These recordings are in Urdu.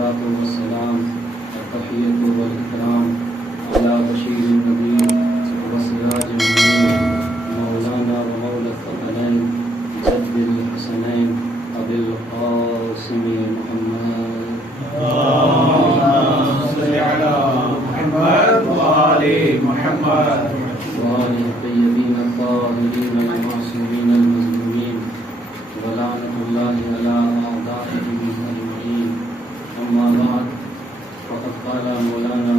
والصلاة والسلام التحية والإكرام على بشير النبي وسراج المنير مولانا ومولى الثقلين جد الحسنين أبي القاسم محمد اللهم صل على محمد وآل محمد وآل الطيبين الطاهرين المعصومين المظلومين ولعنة الله على أعدائهم أجمعين. أما بعد فقد قال مولانا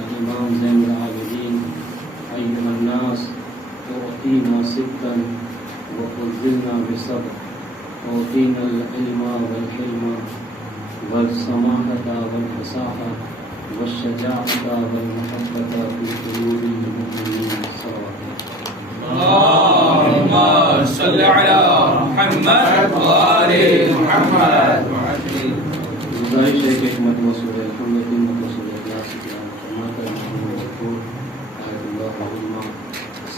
الإمام زين العابدين أيها الناس أعطينا ستا وفضلنا بصبر أعطينا العلم والحلم والسماحة والفصاحة والشجاعة والمحبة في قلوب المؤمنين الصالحين. اللهم صل على محمد وآل محمد. گزارش ہے کہ حکمت وصول الحمد قیمت وصول اخلاص اکرام فرماتا ہے محمد غفور آیت اللہ عظیمہ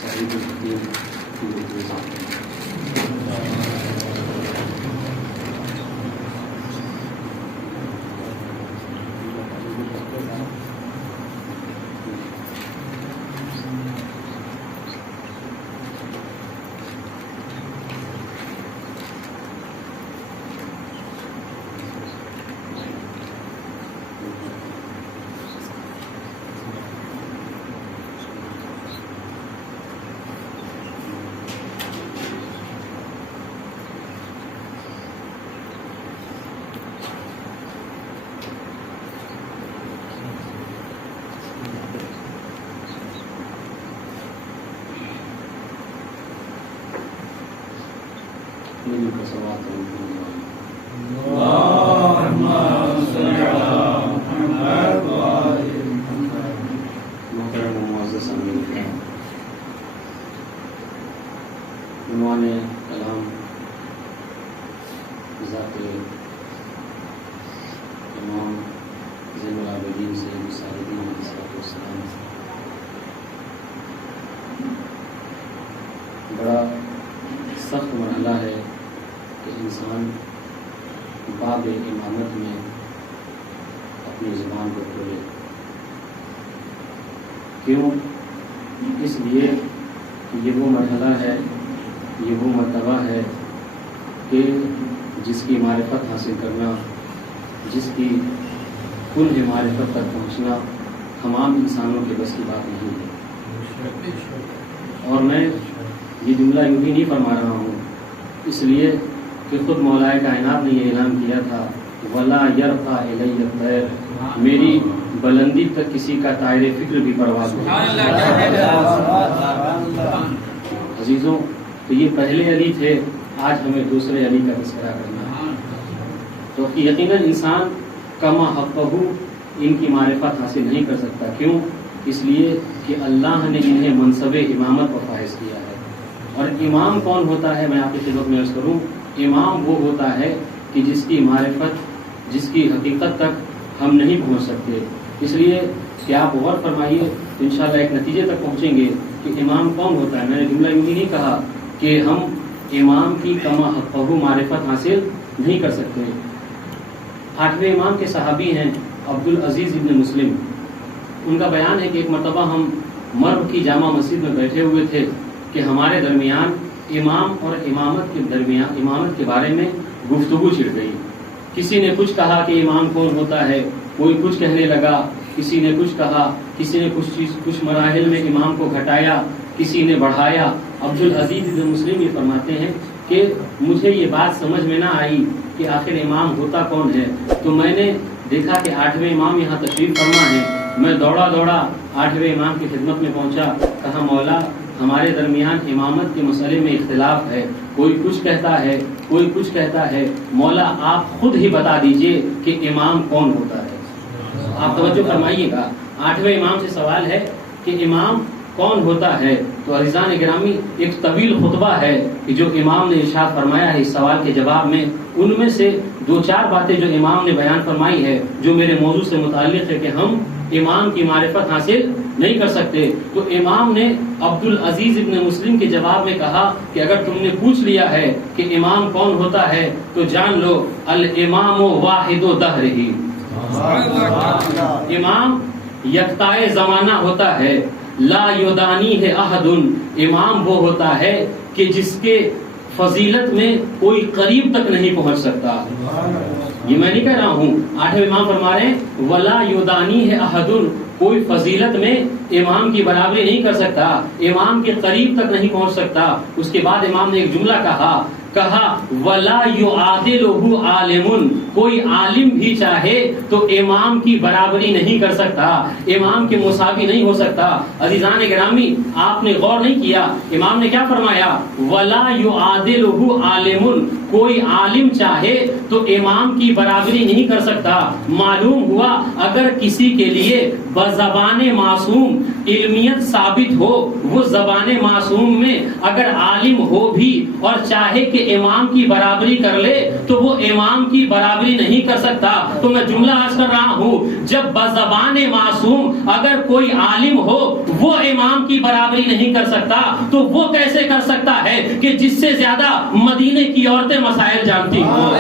سعید الحکیم کی وجہ میری قصوات اللهم صل على محمد وآل محمد. محترم و معزز سامعین کرام، عنوان کلام ذات امام زین العابدین سید الصالحین علیہ السلام بڑا سخت مرحلہ ہے کہ انسان باب امامت میں اپنی زبان کو کھولے. کیوں؟ اس لیے کہ یہ وہ مرحلہ ہے، یہ وہ مرتبہ ہے کہ جس کی معرفت حاصل کرنا، جس کی کل معرفت تک پہنچنا تمام انسانوں کے بس کی بات نہیں ہے. اور میں یہ جملہ یوں ہی نہیں فرما رہا ہوں، اس لیے کہ خود مولائے کائنات نے یہ اعلان کیا تھا وَلَا يَرْقَى إِلَيَّ الطَّيْرُ، میری بلندی تک کسی کا طائر فکر بھی پرواز نہیں. عزیزوں، تو یہ پہلے علی تھے، آج ہمیں دوسرے علی کا تذکرہ کرنا ہے. تو یقیناً انسان کما حقہ ان کی معرفت حاصل نہیں کر سکتا. کیوں؟ اس لیے کہ اللہ نے انہیں منصب امامت پر فائز کیا ہے. اور امام کون ہوتا ہے؟ میں آپ کی خدمت میں عرض کروں، امام وہ ہوتا ہے کہ جس کی معرفت، جس کی حقیقت تک ہم نہیں پہنچ سکتے. اس لیے کہ آپ غور فرمائیے، انشاءاللہ ایک نتیجے تک پہنچیں گے کہ امام کون ہوتا ہے. میں نے جملہ یوں ہی نہیں کہا کہ ہم امام کی کما حقہ معرفت حاصل نہیں کر سکتے. 8ویں امام کے صحابی ہیں عبدالعزیز ابن مسلم. ان کا بیان ہے کہ ایک مرتبہ ہم مرو کی جامع مسجد میں بیٹھے ہوئے تھے کہ ہمارے درمیان امام اور امامت کے بارے میں گفتگو چھڑ گئی. کسی نے کچھ کہا کہ امام کون ہوتا ہے، کوئی کچھ کہنے لگا، کسی نے کچھ کہا، کسی نے کچھ مراحل میں امام کو گھٹایا، کسی نے بڑھایا. عبدالعزیز ابن مسلم یہ فرماتے ہیں کہ مجھے یہ بات سمجھ میں نہ آئی کہ آخر امام ہوتا کون ہے. تو میں نے دیکھا کہ 8ویں امام یہاں تشریف فرما ہے. میں دوڑا 8ویں امام کی خدمت میں پہنچا. کہا مولا، ہمارے درمیان امامت کے مسئلے میں اختلاف ہے، کوئی کچھ کہتا ہے، کوئی کچھ کہتا ہے. مولا آپ خود ہی بتا دیجئے کہ امام کون ہوتا ہے. آپ توجہ فرمائیے گا، 8ویں امام سے سوال ہے کہ امام کون ہوتا ہے. تو عزیزان گرامی، ایک طویل خطبہ ہے کہ جو امام نے ارشاد فرمایا ہے اس سوال کے جواب میں. ان میں سے 2-4 باتیں جو امام نے بیان فرمائی ہے جو میرے موضوع سے متعلق ہے کہ ہم امام کی معرفت حاصل نہیں کر سکتے. تو امام نے عبدالعزیز ابن مسلم کے جواب میں کہا کہ اگر تم نے پوچھ لیا ہے کہ امام کون ہوتا ہے تو جان لو الامام واحد دہرہ، امام یکتائے زمانہ ہوتا ہے، لا یدانی ہے احد، امام وہ ہوتا ہے کہ جس کے فضیلت میں کوئی قریب تک نہیں پہنچ سکتا. یہ میں نہیں کہہ رہا ہوں، 8ویں امام فرما رہے ہیں ولا یدانی ہے احد، کوئی فضیلت میں امام کی برابری نہیں کر سکتا، امام کے قریب تک نہیں پہنچ سکتا. اس کے بعد امام نے ایک جملہ کہا ولا یعادلہ عالم، کوئی عالم بھی چاہے تو امام کی برابری نہیں کر سکتا، امام کے مساوی نہیں ہو سکتا. عزیزان گرامی، آپ نے غور نہیں کیا، امام نے کیا فرمایا؟ ولا یعادلہ عالم، کوئی عالم چاہے تو امام کی برابری نہیں کر سکتا. معلوم ہوا اگر کسی کے لیے بزبان معصوم علمیت ثابت ہو، وہ زبان معصوم میں اگر عالم ہو بھی اور چاہے کہ امام کی برابری کر لے تو وہ امام کی برابری نہیں کر سکتا. تو میں جملہ عرض کر رہا ہوں، جب بزبان معصوم اگر کوئی عالم ہو وہ امام کی برابری نہیں کر سکتا تو وہ کیسے کر سکتا ہے کہ جس سے زیادہ مدینے کی عورتیں مسائل جانتی ہوں.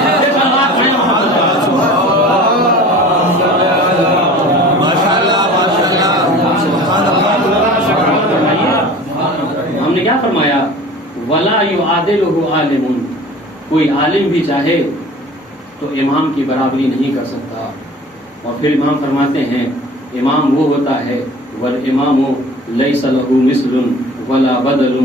ہم نے کیا فرمایا؟ ولا یعادلہ عالم، کوئی عالم بھی چاہے تو امام کی برابری نہیں کر سکتا. اور پھر امام فرماتے ہیں امام وہ ہوتا ہے والامام لیس لہ مثل ولا بدل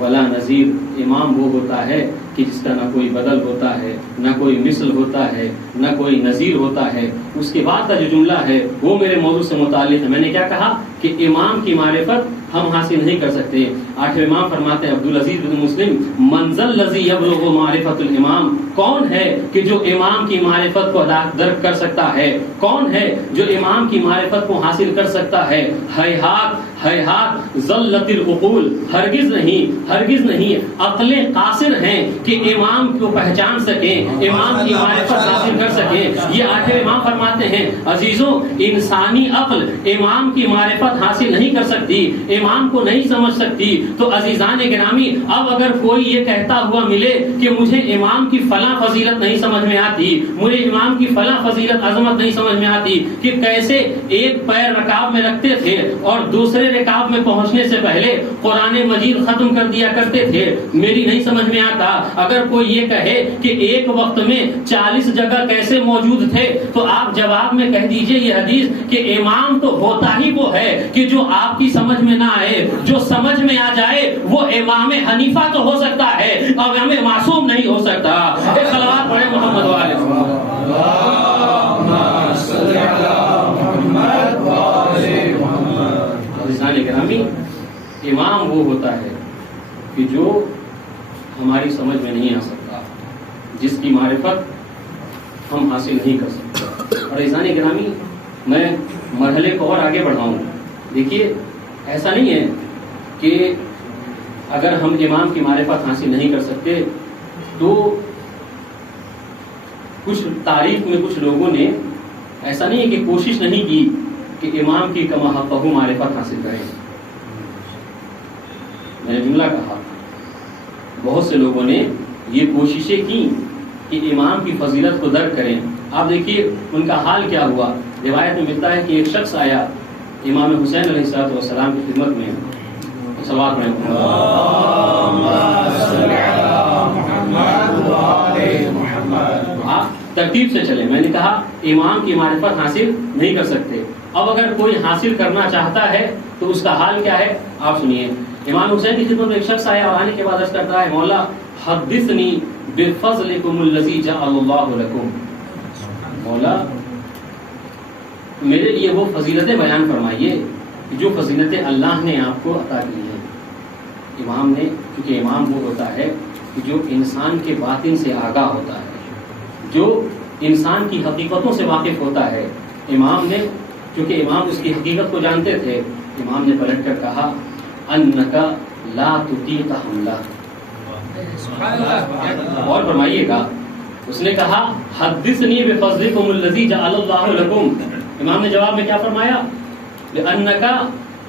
ولا نظیر، امام وہ ہوتا ہے کہ جس کا نہ کوئی بدل ہوتا ہے، نہ کوئی مثل ہوتا ہے، نہ کوئی نظیر ہوتا ہے. اس کے بعد کا جو جملہ ہے وہ میرے موضوع سے متعلق ہے. میں نے کیا کہا کہ امام کی معرفت ہم حاصل نہیں کر سکتے. 8ویں امام فرماتے ہیں عبدالعزیز بن مسلم منزل لذی یبلغ معرفت الامام، کون ہے کہ جو امام کی معرفت کو درک کر سکتا ہے؟ کون ہے جو امام کی معرفت کو حاصل کر سکتا ہے؟ ہیہات ذلت العقول، ہرگز نہیں عقلیں قاصر ہیں کہ امام کو پہچان سکیں، امام کی معرفت حاصل کر سکیں. یہ 8ویں امام فرماتے ہیں عزیزوں، انسانی عقل امام کی معرفت حاصل نہیں کر سکتی، امام کو نہیں سمجھ سکتی. تو عزیزان گرامی، اب اگر کوئی یہ کہتا ہوا ملے کہ مجھے امام کی فلاں فضیلت نہیں سمجھ میں آتی، مجھے امام کی فلاں فضیلت عظمت نہیں سمجھ میں آتی کہ کیسے ایک پیر رکاب میں رکھتے تھے اور دوسرے رکاب میں پہنچنے سے پہلے قرآن مجید ختم کر دیا کرتے تھے، میری نہیں سمجھ میں آتا. اگر کوئی یہ کہے کہ ایک وقت میں 40 جگہ کیسے موجود تھے تو آپ جواب میں کہہ دیجئے یہ حدیث کہ امام تو ہوتا ہی وہ ہے کہ جو آپ کی سمجھ میں نہ آئے، جو سمجھ میں آ جائے وہ امام حنیفہ تو ہو سکتا ہے، امام معصوم نہیں ہو سکتا. ایک صلوات پڑھیں محمد والے گرامی. امام وہ ہوتا ہے کہ جو ہماری سمجھ میں نہیں آ سکتا، جس کی معرفت ہم حاصل نہیں کر سکتے. اور عزیزان گرامی، میں مرحلے کو اور آگے بڑھاؤں. دیکھیے، ایسا نہیں ہے کہ اگر ہم امام کی معرفت حاصل نہیں کر سکتے تو کچھ تاریخ میں کچھ لوگوں نے ایسا نہیں ہے کہ کوشش نہیں کی کہ امام کی کما حقہ معرفت حاصل کریں. میں نے جملہ کہا، بہت سے لوگوں نے یہ کوششیں کی کہ امام کی فضیلت کو درک کریں. آپ دیکھیے ان کا حال کیا ہوا. روایت میں ملتا ہے کہ ایک شخص آیا امام حسین علیہ السلام کی خدمت میں. صلوات پڑھیں. آپ ترتیب سے چلیں. میں نے کہا امام کی معرفت حاصل نہیں کر سکتے. اب اگر کوئی حاصل کرنا چاہتا ہے تو اس کا حال کیا ہے آپ سنیے. امام حسین کی خدمت میں ایک شخص آیا اور آنے کے بعد عرض کرتا ہے مولا حدثنی بفضلکم الذی جعل اللہ لکم، مولا میرے لیے وہ فضیلتیں بیان فرمائیے جو فضیلتیں اللہ نے آپ کو عطا کی ہیں. امام نے، کیونکہ امام وہ ہوتا ہے جو انسان کے باطن سے آگاہ ہوتا ہے، جو انسان کی حقیقتوں سے واقف ہوتا ہے. امام نے، کیونکہ امام اس کی حقیقت کو جانتے تھے، امام نے پلٹ کر کہا انکا لا تطیق حملہ. اور فرمائیے گا، اس نے کہا حدثنی بفضلکم الذی جعل اللہ لکم. امام نے جواب میں کیا فرمایا؟ انکا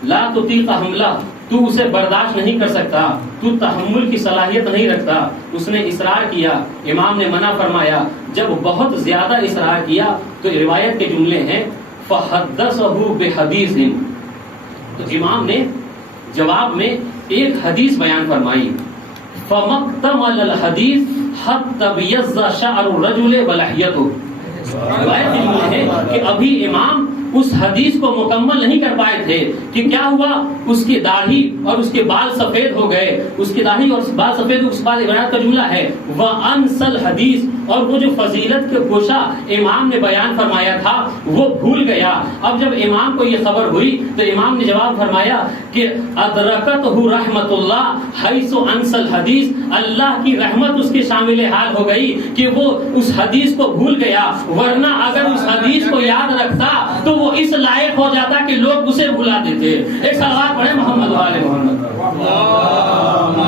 لا تطیق حملہ، تو اسے برداشت نہیں کر سکتا، تو تحمل کی صلاحیت نہیں رکھتا۔ اس نے اصرار کیا، امام نے منع فرمایا۔ جب بہت زیادہ اصرار کیا تو روایت کے جملے ہیں فحدثه بحدیث، تو امام نے جواب میں ایک حدیث بیان فرمائی، فمکتمل الحدیث حتی بیض شعر الرجل بلحیته۔ روایت کے جملے ہیں کہ ابھی امام اس حدیث کو مکمل نہیں کر پائے تھے کہ کیا ہوا، اس کی داڑھی اور اس کے بال سفید ہو گئے، اس کی داڑھی اور بال سفید، اس بعد روایت کا جملہ ہے وَأَنْسَ الْحَدِيث، اور وہ جو فضیلت کے گوشہ امام نے بیان فرمایا تھا وہ بھول گیا۔ اب جب امام کو یہ خبر ہوئی تو امام نے جواب فرمایا کہ ادرکتہ رحمت اللہ حیث انس الحدیث، اللہ کی رحمت اس کے شامل حال ہو گئی کہ وہ اس حدیث کو بھول گیا، ورنہ اگر اس حدیث کو یاد رکھتا تو وہ اس لائق ہو جاتا کہ لوگ اسے بھلا دیتے۔ ایک صلوات پڑھیں محمد وآل محمد۔ اللهم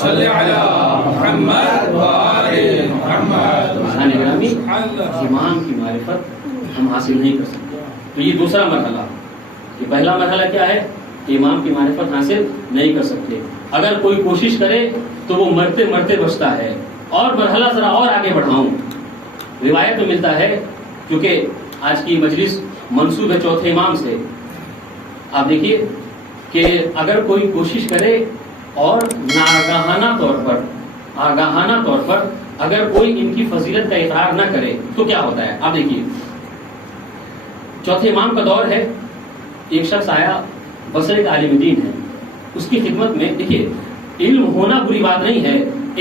صل على محمد وآل محمد۔ امام کی معرفت ہم حاصل نہیں کر سکتے، تو یہ دوسرا مرحلہ۔ یہ پہلا مرحلہ کیا ہے کہ امام کی معرفت حاصل نہیں کر سکتے، اگر کوئی کوشش کرے تو وہ مرتے مرتے بچتا ہے۔ اور مرحلہ ذرا اور آگے بڑھاؤں، روایت میں ملتا ہے، کیونکہ آج کی مجلس منسوب ہے چوتھے امام سے، آپ دیکھیے کہ اگر کوئی کوشش کرے اور آگاہانہ طور پر اگر کوئی ان کی فضیلت کا اقرار نہ کرے تو کیا ہوتا ہے۔ آپ دیکھیے چوتھے امام کا دور ہے، ایک شخص آیا، بصرے کا عالم دین ہے، اس کی خدمت میں، دیکھیے علم ہونا بری بات نہیں ہے،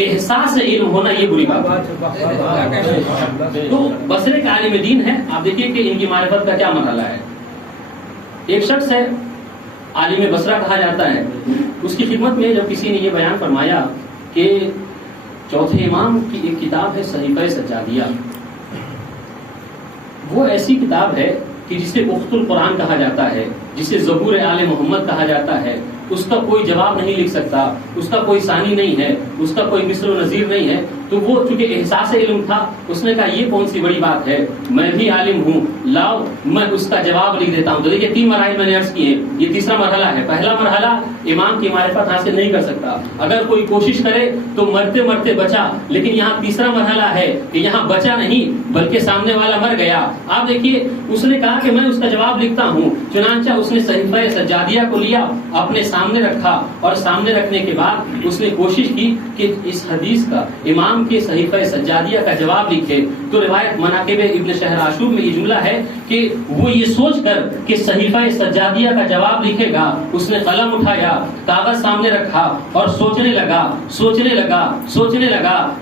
احساس علم ہونا یہ بری بات ہے۔ تو بصرے کا عالم دین ہے، آپ دیکھیے کہ ان کی معرفت کا کیا مرحلہ ہے۔ ایک شخص ہے، عالم بصرہ کہا جاتا ہے، اس کی خدمت میں جب کسی نے یہ بیان فرمایا کہ چوتھے امام کی ایک کتاب ہے صحیفہ سجادیہ، وہ ایسی کتاب ہے کہ جسے اخت القرآن کہا جاتا ہے، جسے زبور آل محمد کہا جاتا ہے، اس کا کوئی جواب نہیں لکھ سکتا، اس کا کوئی ثانی نہیں ہے، اس کا کوئی مثل و نظیر نہیں ہے۔ تو وہ چونکہ احساس علم تھا، اس نے کہا یہ کون سی بڑی بات ہے، میں بھی عالم ہوں، لاؤ میں اس کا جواب لکھ دیتا ہوں۔ تو دیکھیے 3 مراحل میں نے عرض کیے، یہ تیسرا مرحلہ ہے۔ پہلا مرحلہ امام کی معرفت حاصل نہیں کر سکتا، اگر کوئی کوشش کرے تو مرتے مرتے بچا، لیکن یہاں تیسرا مرحلہ ہے کہ یہاں بچا نہیں بلکہ سامنے والا مر گیا۔ آپ دیکھیے اس نے کہا کہ میں اس کا جواب لکھتا ہوں، چنانچہ اس نے صحیفہ سجادیہ کو لیا، اپنے سامنے رکھا، اور سامنے رکھنے کے بعد اس نے کوشش کی کہ اس حدیث کا، امام کے صحیفہ سجادیہ کا جواب لکھے۔ تو روایت مناقب ابن شہر عاشور میں یہ جملہ ہے کہ وہ یہ سوچ کر کہ صحیفہ سجادیہ کا جواب لکھے گا، اس نے قلم اٹھایا، کاغذ سامنے رکھا اور سوچنے لگا۔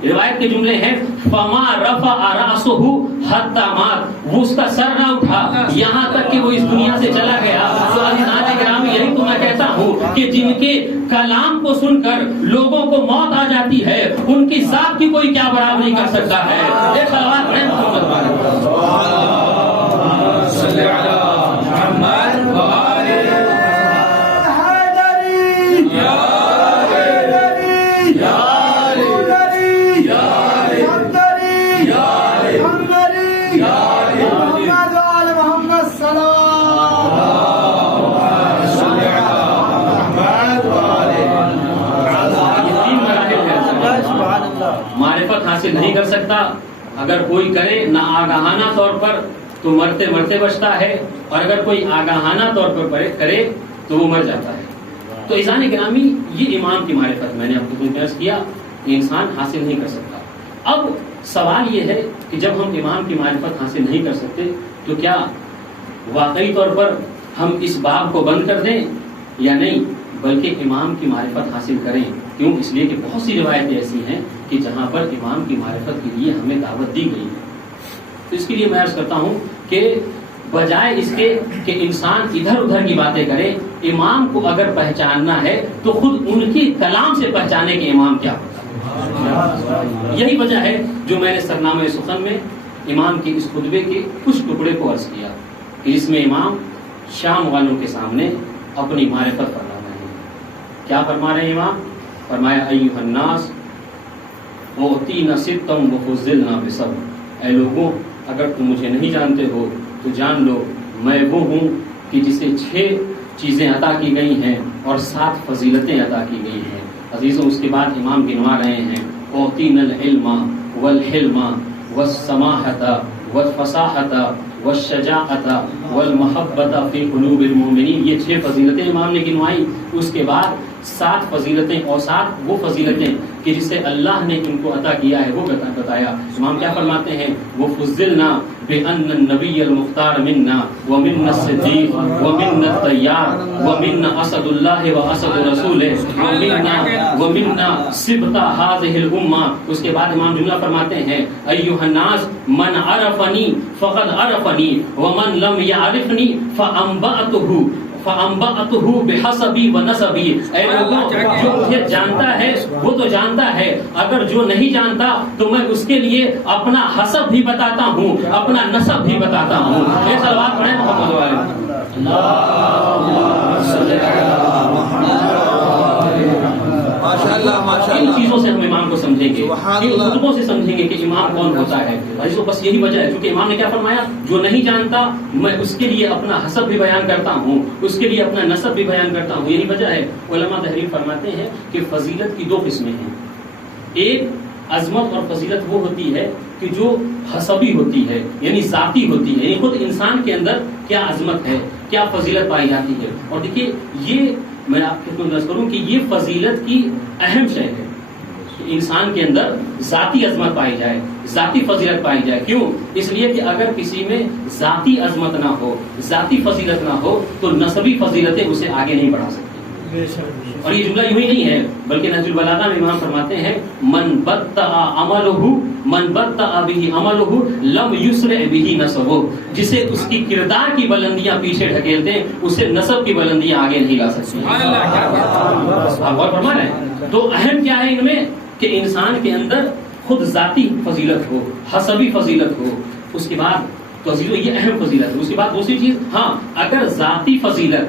روایت کے جملے ہیں فما رفع رأسه حتى مات، وہ اس کا سر نہ اٹھا یہاں تک کہ وہ اس دنیا سے چلا گیا۔ تو عزیزان گرامی، یہی تو میں کہتا ہوں کہ جن کے کلام کو سن کر لوگوں کو موت آ جاتی ہے، ان کی ذات کی کوئی کیا برابری کر سکتا ہے۔ ایک صلوات پڑھیں محمد صلی اللہ علیہ معرفت حاصل نہیں کر سکتا، اگر کوئی کرے نہ آگاہانہ طور پر تو مرتے مرتے بچتا ہے، اور اگر کوئی آگاہانہ طور پر کرے تو وہ مر جاتا ہے۔ تو عزیزان گرامی، یہ امام کی معرفت میں نے آپ کو پیش کیا، یہ انسان حاصل نہیں کر سکتا۔ اب سوال یہ ہے کہ جب ہم امام کی معرفت حاصل نہیں کر سکتے تو کیا واقعی طور پر ہم اس باب کو بند کر دیں یا نہیں، بلکہ امام کی معرفت حاصل کریں؟ کیوں؟ اس لیے کہ بہت سی روایتیں ایسی ہیں کہ جہاں پر امام کی معرفت کے لیے ہمیں دعوت دی گئی ہے۔ تو اس کے لیے میں عرض کرتا ہوں کہ بجائے اس کے کہ انسان ادھر ادھر کی باتیں کرے، امام کو اگر پہچاننا ہے تو خود ان کی کلام سے پہچانے کہ امام کیا ہوتا ہے۔ یہی وجہ ہے جو میں نے سرنامہ سخن میں امام کے اس خطبے کے کچھ ٹکڑے کو عرض کیا کہ اس میں امام شام والوں کے سامنے اپنی معرفت فرما رہے ہیں۔ کیا فرما رہے ہیں امام؟ فرمایا ایھا الناس اعطینا ستا وفضلنا بصبر، اے لوگوں اگر تم مجھے نہیں جانتے ہو تو جان لو میں وہ ہوں کہ جسے 6 چیزیں عطا کی گئی ہیں اور 7 فضیلتیں عطا کی گئی ہیں. عزیزوں اس کے بعد امام گنوا رہے ہیں اعطینا العلم والحلم والسماحۃ والفصاحۃ والشجاعۃ والمحبۃ فی قلوب المؤمنین. یہ 6 فضیلتیں امام نے گنوائی. اس کے بعد 7 فضیلتیں اور 7 وہ فضیلتیں کہ جسے اللہ نے ان کو عطا کیا ہے وہ بتایا. امام کیا فرماتے ہیں؟ وہ فضلنا بأن النبی المختار منا ومنا الصدیق ومنا الطیار ومنا اسد اللہ واسد رسولہ ومنا سبط هذه الامہ. اس کے بعد امام جملہ فرماتے ہیں ایھا الناس من عرفنی فقد عرفنی ومن لم يعرفنی فانبأته بحسبی ونسبی. اے لوگوں جو مجھے جانتا ہے وہ تو جانتا ہے، اگر جو نہیں جانتا تو میں اس کے لیے اپنا حسب بھی بتاتا ہوں، اپنا نسب بھی بتاتا ہوں. یہ صلوات پڑھیں محمد والے. ان چیزوں سے ہم امام کو سمجھیں گے، ان خطبوں سے سمجھیں گے کہ امام کون ہوتا ہے. عزیزوں بس یہی وجہ ہے، کیونکہ امام نے کیا فرمایا؟ جو نہیں جانتا میں اس کے لیے اپنا حسب بھی بیان کرتا ہوں، اس کے لیے اپنا نسب بھی بیان کرتا ہوں. یہی وجہ ہے علماء تحریر فرماتے ہیں کہ فضیلت کی 2 قسمیں ہیں. ایک عظمت اور فضیلت وہ ہوتی ہے کہ جو حسبی ہوتی ہے، یعنی ذاتی ہوتی ہے، یعنی خود انسان کے اندر کیا عظمت ہے، کیا فضیلت پائی جاتی ہے. اور دیکھیے یہ میں آپ کو درس کروں کہ یہ فضیلت کی اہم شے ہے کہ انسان کے اندر ذاتی عظمت پائی جائے، ذاتی فضیلت پائی جائے. کیوں؟ اس لیے کہ اگر کسی میں ذاتی عظمت نہ ہو، ذاتی فضیلت نہ ہو تو نسبی فضیلتیں اسے آگے نہیں بڑھا سکتی. اور یہ جملہ یوں ہی نہیں ہے بلکہ نہج البلاغہ میں امام فرماتے ہیں من بطأ به عمله لم يسرع به نسبه. جسے اس کی کردار کی بلندیاں پیچھے ڈھکیل دیں اسے نسب کی بلندیاں آگے نہیں لا سکتی. آپ غور فرما رہے ہیں؟ تو اہم کیا ہے ان میں کہ انسان کے اندر خود ذاتی فضیلت ہو، حسبی فضیلت ہو. اس کے بعد تو یہ اہم فضیلت ہے. اس کے بعد دوسری چیز، ہاں اگر ذاتی فضیلت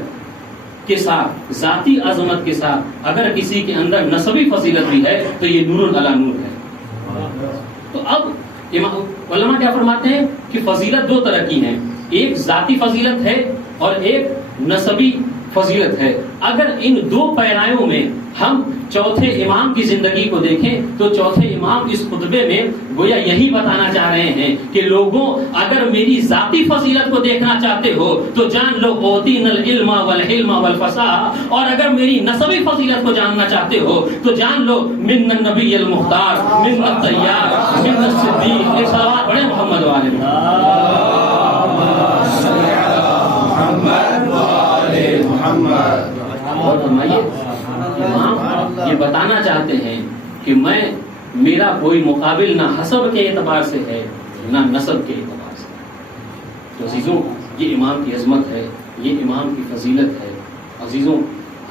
کے ساتھ، ذاتی عظمت کے ساتھ اگر کسی کے اندر نسبی فضیلت بھی ہے تو یہ نور علی نور ہے. تو اب علماء کیا فرماتے ہیں کہ فضیلت 2 طرح کی ہیں، ایک ذاتی فضیلت ہے اور ایک نسبی فضیلت ہے. اگر ان 2 پیرایوں میں ہم چوتھے امام کی زندگی کو دیکھیں تو چوتھے امام اس خطبے میں گویا یہی بتانا چاہ رہے ہیں کہ لوگوں اگر میری ذاتی فضیلت کو دیکھنا چاہتے ہو تو جان لو اوتینا العلم والحلم والفصاحہ، اور اگر میری نسبی فضیلت کو جاننا چاہتے ہو تو جان لو من النبی المختار من الطیار من الصدیق. یہ صلوات پڑھیں محمد والے. اور فرمائیے امام یہ بتانا چاہتے ہیں کہ میرا کوئی مقابل نہ حسب کے اعتبار سے ہے نہ نسب کے اعتبار سے. تو عزیزوں یہ امام کی عظمت ہے، یہ امام کی فضیلت ہے. عزیزوں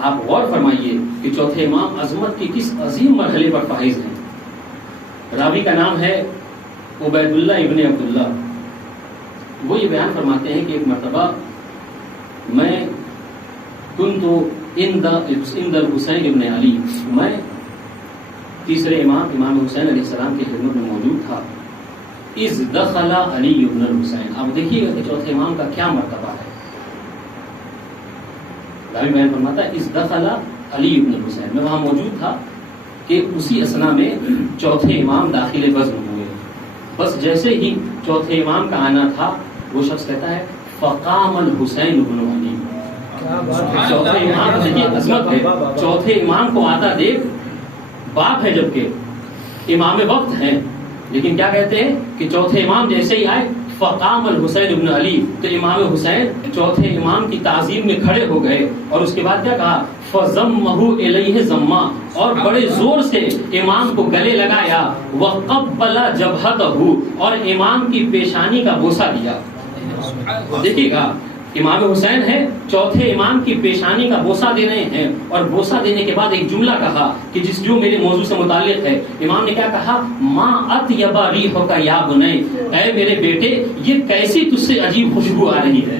آپ غور فرمائیے کہ چوتھے امام عظمت کے کس عظیم مرحلے پر فائز ہیں. راوی کا نام ہے عبید اللہ ابن عبداللہ. وہ یہ بیان فرماتے ہیں کہ ایک مرتبہ میں کنتو عند الحسین ابن علی، میں تیسرے امام حسین علیہ السلام کی خدمت میں موجود تھا. اذ دخل علی ابن الحسین. اب دیکھیے گا کہ چوتھے امام کا کیا مرتبہ ہے. راوی بیان فرماتا ہے اذ دخل علی ابن الحسین، میں وہاں موجود تھا کہ اسی اثنا میں چوتھے امام داخل بزم ہوئے. بس جیسے ہی چوتھے امام کا آنا تھا وہ شخص کہتا ہے فقام الحسین ابن علی. چوتھے امام کی عظمت ہے، چوتھے امام کو آتا دیکھ، باپ ہے جبکہ امام وقت ہیں، لیکن کیا کہتے ہیں کہ چوتھے امام جیسے ہی آئے فقام الحسین ابن علی، تو امام حسین چوتھے امام کی تعظیم میں کھڑے ہو گئے. اور اس کے بعد کیا کہا فضمہ الیہ ضما، اور بڑے زور سے امام کو گلے لگایا. وقبل جبہتہ، اور امام کی پیشانی کا بوسہ دیا. دیکھیے گا امام حسین ہے، چوتھے امام کی پیشانی کا بوسہ دے رہے ہیں، اور بوسہ دینے کے بعد ایک جملہ کہا کہ جو میرے موضوع سے متعلق ہے. امام نے کیا کہا ما اطیب ریحک یا بنی، اے میرے بیٹے یہ کیسی تجھ سے عجیب خوشبو آ رہی ہے.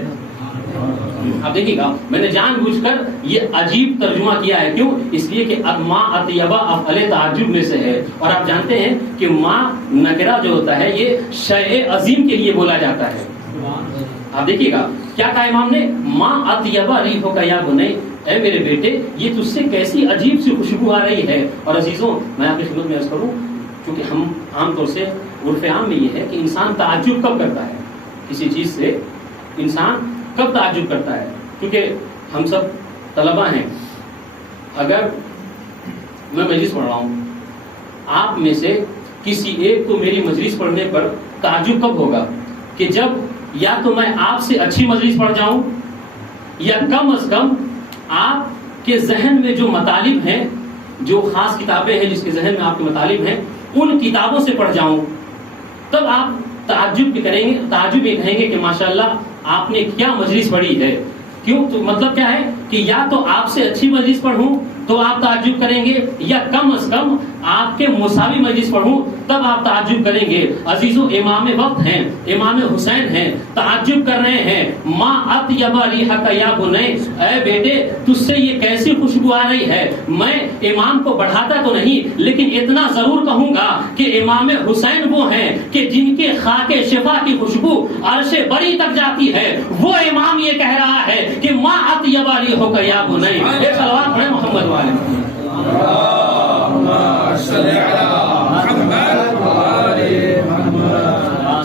اب دیکھیے گا میں نے جان بوجھ کر یہ عجیب ترجمہ کیا ہے. کیوں؟ اس لیے کہ ما اطیبہ افعل تعجب میں سے ہے، اور آپ جانتے ہیں کہ ما نکرہ جو ہوتا ہے یہ شیء عظیم کے لیے بولا جاتا ہے. آپ دیکھیے گا کیا کہا امام نے، ماں اطیبا ریحک یا بنی، اے میرے بیٹے یہ تجھ سے کیسی عجیب سی خوشبو آ رہی ہے۔ اور عزیزوں میں آپ کی خدمت میں عرض کروں، کیونکہ ہم عام طور سے عرف عام میں یہ ہے کہ انسان تعجب کب کرتا ہے کسی چیز سے، انسان کب تعجب کرتا ہے، کیونکہ ہم سب طلبہ ہیں، اگر میں مجلس پڑھ رہا ہوں، آپ میں سے کسی ایک کو میری مجلس پڑھنے پر تعجب کب ہوگا کہ جب یا تو میں آپ سے اچھی مجلس پڑھ جاؤں، یا کم از کم آپ کے ذہن میں جو مطالب ہیں، جو خاص کتابیں ہیں جس کے ذہن میں آپ کے مطالب ہیں، ان کتابوں سے پڑھ جاؤں، تب آپ تعجب کریں گے، تعجب یہ کہیں گے کہ ماشاءاللہ آپ نے کیا مجلس پڑھی ہے۔ کیوں؟ تو مطلب کیا ہے کہ یا تو آپ سے اچھی مجلس پڑھوں تو آپ تعجب کریں گے، یا کم از کم آپ کے مساوی مجلس پڑھوں تب آپ تعجب کریں گے۔ عزیزوں امام وقت ہیں، امام حسین ہیں، تعجب کر رہے ہیں، ماں اطیب ریحک یا بنی، اے بیٹے تجھ سے یہ کیسی خوشبو آ رہی ہے۔ میں امام کو بڑھاتا تو نہیں لیکن اتنا ضرور کہوں گا کہ امام حسین وہ ہیں کہ جن کے خاک شفا کی خوشبو عرش بری تک جاتی ہے، وہ امام یہ کہہ رہا ہے کہ ماں اطیب ریحک یا بنی۔ ایک صلوات پڑھیں محمد والے۔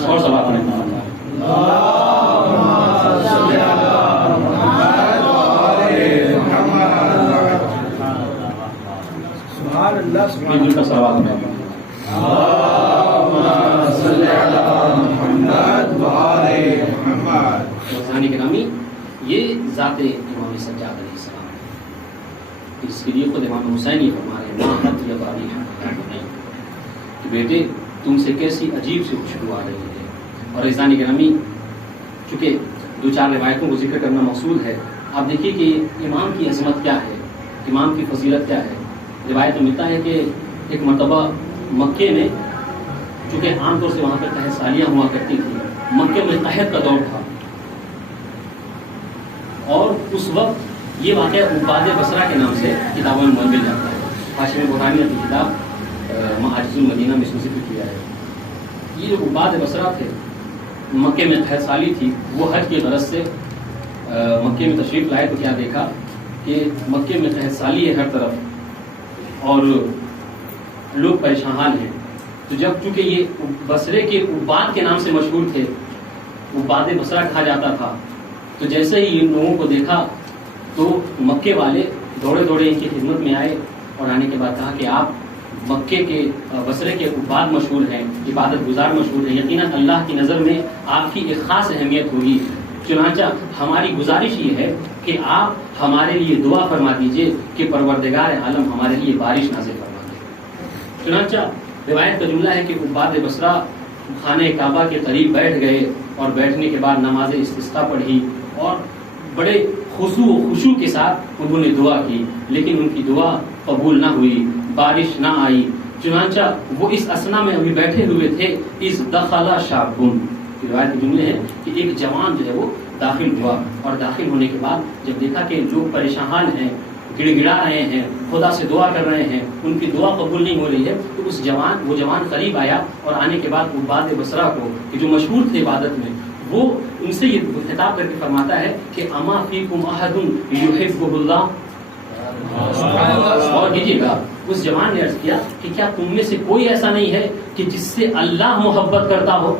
اور صلوات پڑھیں۔ سبحان اللہ سبحان مل کر صلوات پڑھیں۔ ثانی گرامی، یہ ذات امام سجاد علیہ السلام ہے، اس کے لیے خود امام حسین یہ فرما رہے ہیں، ماں اطیب ریحک یا بنی، کہ بیٹے تم سے کیسی عجیب سی خوشبو آ رہی ہے۔ اور ثانی گرامی، چونکہ دو چار روایتوں کو ذکر کرنا مقصود ہے، آپ دیکھیے کہ امام کی عظمت کیا ہے، امام کی فضیلت کیا ہے۔ روایت میں ملتا ہے کہ ایک مرتبہ مکے میں، چونکہ عام طور سے وہاں پر قحط سالیاں ہوا کرتی تھی، مکے میں قحط کا دور تھا، اور اس وقت یہ واقعہ عباد بصرہ کے نام سے کتابوں میں مل جاتا ہے۔ حاشم برہانی کی کتاب معاجز المدینہ میں اس میں ذکر کیا ہے۔ یہ جو عباد بصرہ تھے، مکے میں قحط سالی تھی، وہ حج کی غرض سے مکے میں تشریف لائے تو کیا دیکھا کہ مکے میں قحط سالی ہے ہر طرف اور لوگ پریشان حال ہیں۔ تو جب چونکہ یہ بصرے کے عباد کے نام سے مشہور تھے، عباد بصرہ کہا جاتا تھا، تو جیسے ہی ان لوگوں کو دیکھا تو مکے والے دوڑے دوڑے ان کی خدمت میں آئے اور آنے کے بعد کہا کہ آپ مکے کے بصرے کے عباد مشہور ہیں، عبادت گزار مشہور ہیں، یقیناً اللہ کی نظر میں آپ کی ایک خاص اہمیت ہوگی، چنانچہ ہماری گزارش یہ ہے کہ آپ ہمارے لیے دعا فرما دیجئے کہ پروردگار عالم ہمارے لیے بارش نازل فرما دے۔ چنانچہ روایت کا جملہ ہے کہ عباد بصرہ خانہ کعبہ کے قریب بیٹھ گئے اور بیٹھنے کے بعد نماز استسقاء پڑھی اور بڑے خضوع و خشوع کے ساتھ انہوں نے دعا کی، لیکن ان کی دعا قبول نہ ہوئی، بارش نہ آئی۔ چنانچہ وہ اس اسنا میں ابھی بیٹھے ہوئے تھے، اس دخل شابن، روایت کے جملے ہیں کہ ایک جوان جو ہے وہ داخل ہوا، اور داخل ہونے کے بعد جب دیکھا کہ لوگ پریشان ہیں، گڑ گڑا رہے ہیں، خدا سے دعا کر رہے ہیں، ان کی دعا قبول نہیں ہو رہی ہے، تو وہ جوان قریب آیا اور آنے کے بعد عباد بصرہ کو کہ جو مشہور تھے عبادت میں، وہ ان سے یہ خطاب کر کے فرماتا ہے کہ اما فیکم احد یحبہ اللہ، اور دیجیے گا اس جوان نے عرض کیا کہ کیا تم میں سے کوئی ایسا نہیں ہے کہ جس سے اللہ محبت کرتا ہو؟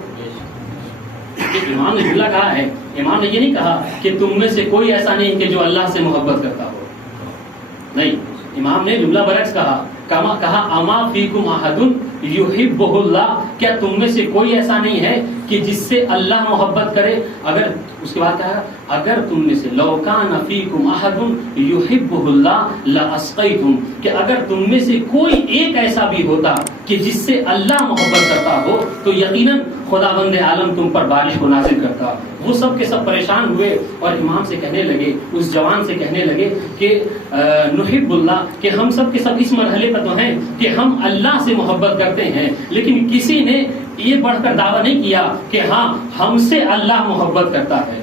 امام نے جملہ کہا ہے، امام نے یہ نہیں کہا کہ تم میں سے کوئی ایسا نہیں کہ جو اللہ سے محبت کرتا ہو، نہیں، امام نے جملہ برعکس کہا اما فیکم احد یحبہ اللہ، کیا تم میں سے کوئی ایسا نہیں ہے کہ جس سے اللہ محبت کرے؟ اگر اس کے بعد کہا اگر تم میں سے لو کان فیکم احد یحبہ اللہ لاسقیتم، کہ اگر تم میں سے کوئی ایک ایسا بھی ہوتا کہ جس سے اللہ محبت کرتا ہو تو یقیناً خداوند عالم تم پر بارش کو نازل کرتا۔ وہ سب کے سب پریشان ہوئے اور امام سے کہنے لگے، اس جوان سے کہنے لگے کہ نحب اللہ، کہ ہم سب کے سب اس مرحلے پر تو ہیں کہ ہم اللہ سے محبت کرتے ہیں، لیکن کسی نے یہ بڑھ کر دعویٰ نہیں کیا کہ ہاں ہم سے اللہ محبت کرتا ہے۔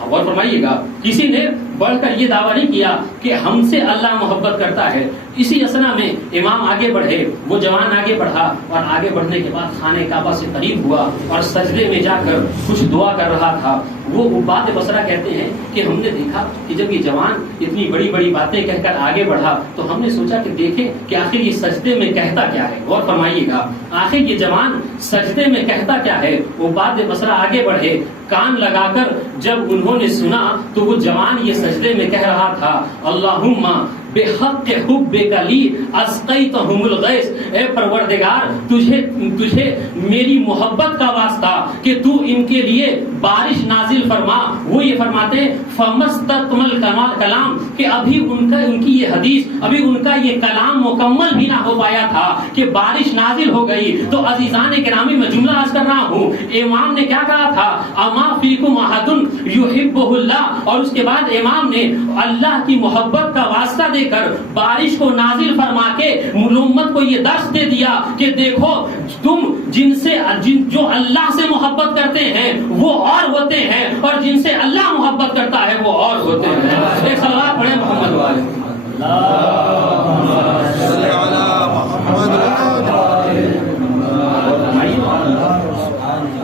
اور فرمائیے گا کہ کسی نے بڑھ کر یہ دعویٰ نہیں کیا کہ ہم سے اللہ محبت کرتا ہے۔ اسی اسنا میں امام آگے بڑھے، وہ جوان آگے بڑھا، اور آگے بڑھنے کے بعد خانہ کعبہ سے قریب ہوا اور سجدے میں جا کر کچھ دعا کر رہا تھا۔ وہ عباد بصرہ کہتے ہیں کہ ہم نے دیکھا کہ جب یہ جوان اتنی بڑی بڑی باتیں کہہ کر آگے بڑھا تو ہم نے سوچا کہ دیکھیں کہ آخر یہ سجدے میں کہتا کیا ہے۔ غور فرمائیے گا، آخر یہ جوان سجدے میں کہتا کیا ہے۔ عباد بصرہ آگے بڑھے، کان لگا کر جب انہوں نے سنا تو وہ جوان یہ سجدے میں کہہ رہا تھا، اللہم بحق حبک لی اسقیتہم الغیث، اے پروردگار تجھے میری محبت کا واسطہ کہ تو ان کے لیے بارش نازل فرما۔ وہ یہ فرماتے ہیں فمستکمل کلام، کہ ابھی ان کی یہ حدیث، ابھی ان کا یہ کلام مکمل بھی نہ ہو پایا تھا کہ بارش نازل ہو گئی۔ تو عزیزان گرامی میں جملہ عرض کر رہا ہوں، امام نے کیا کہا تھا، اما فیکم احد یحبہ اللہ، اور اس کے بعد امام نے اللہ کی محبت کا واسطہ دے کر بارش کو نازل فرما کے امت کو یہ درس دے دیا کہ دیکھو تم جو اللہ سے محبت کرتے ہیں وہ اور ہوتے ہیں، اور جن سے اللہ محبت کرتا ہے وہ اور ہوتے ہیں۔ ایک صلوات پڑھیں محمد والے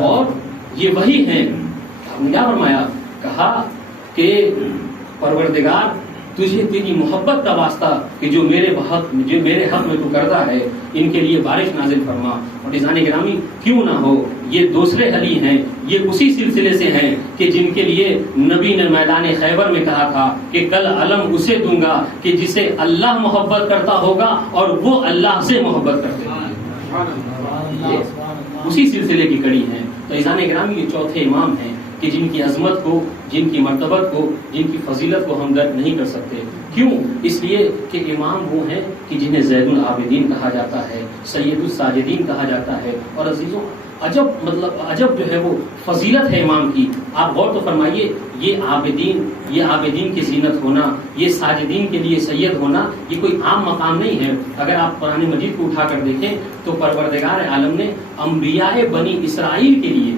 اور یہ وہی ہیں۔ کیا فرمایا، کہا کہ پروردگار تجھے تیری محبت کا واسطہ کہ جو میرے حق میں تو کرتا ہے ان کے لیے بارش نازل فرما۔ اور عزیزان گرامی کیوں نہ ہو، یہ دوسرے علی ہیں، یہ اسی سلسلے سے ہیں کہ جن کے لیے نبی نے میدان خیبر میں کہا تھا کہ کل علم اسے دوں گا کہ جسے اللہ محبت کرتا ہوگا اور وہ اللہ سے محبت کرتے ہیں۔ اسی سلسلے کی کڑی ہیں۔ تو عزیزان گرامی یہ چوتھے امام ہیں کہ جن کی عظمت کو، جن کی مرتبت کو، جن کی فضیلت کو ہم درک نہیں کر سکتے۔ کیوں؟ اس لیے کہ امام وہ ہیں کہ جنہیں زید العابدین کہا جاتا ہے، سید الساجدین کہا جاتا ہے۔ اور عزیزوں عجب جو ہے وہ فضیلت ہے امام کی۔ آپ غور تو فرمائیے، یہ عابدین کی زینت ہونا، یہ ساجدین کے لیے سید ہونا، یہ کوئی عام مقام نہیں ہے۔ اگر آپ قرآن مجید کو اٹھا کر دیکھیں تو پروردگار عالم نے انبیاء بنی اسرائیل کے لیے،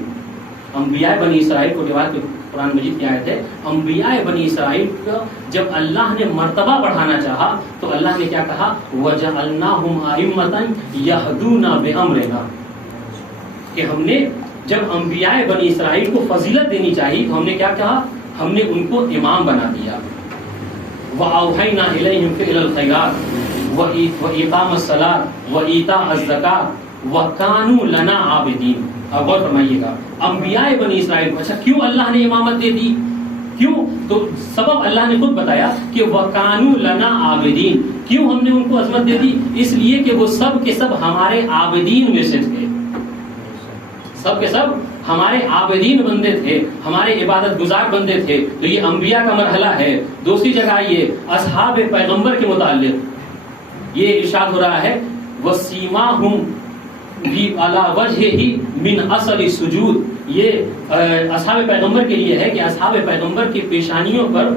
انبیاء بنی اسرائیل کو روایت قرآن مجید کی آیت ہے، انبیاء بنی اسرائیل کا جب اللہ نے مرتبہ بڑھانا چاہا تو اللہ نے کیا کہا، وَجَعَلْنَاهُمْ أَئِمَّةً يَهْدُونَ بِأَمْرِنَا، کہ ہم نے جب انبیاء بنی اسرائیل کو فضیلت دینی چاہیے تو ہم نے کیا کہا، ہم نے ان کو امام بنا دیا۔ وَأَوْحَيْنَا إِلَيْهِمْ فِعْلَ الْخَيْرَاتِ وَإِقَامَ الصَّلَاةِ وَإِيتَاءَ الزَّكَاةِ وَكَانُوا لَنَا عَابِدِينَ۔ اب غور فرمائیے گا، انبیاء بنی اسرائیل کو اچھا کیوں اللہ نے امامت دے دی؟ کیوں؟ تو سبب اللہ نے خود بتایا کہ وَكَانُوا لَنَا عَابِدِينَ۔ کیوں ہم نے ان کو عظمت دے دی؟ اس لیے کہ وہ سب کے سب ہمارے عابدین میں سے تھے، سب کے سب ہمارے عابدین بندے تھے، ہمارے عبادت گزار بندے تھے۔ تو یہ انبیاء کا مرحلہ ہے۔ دوسری جگہ یہ اصحاب پیغمبر کے متعلق یہ ارشاد ہو رہا ہے، وَسِیمَاهُمْ عَلَى وَجْهِهِ مِنْ أَثَرِ السُّجُودِ۔ یہ اصحاب پیغمبر کے لیے ہے کہ اصحاب پیغمبر کی پیشانیوں پر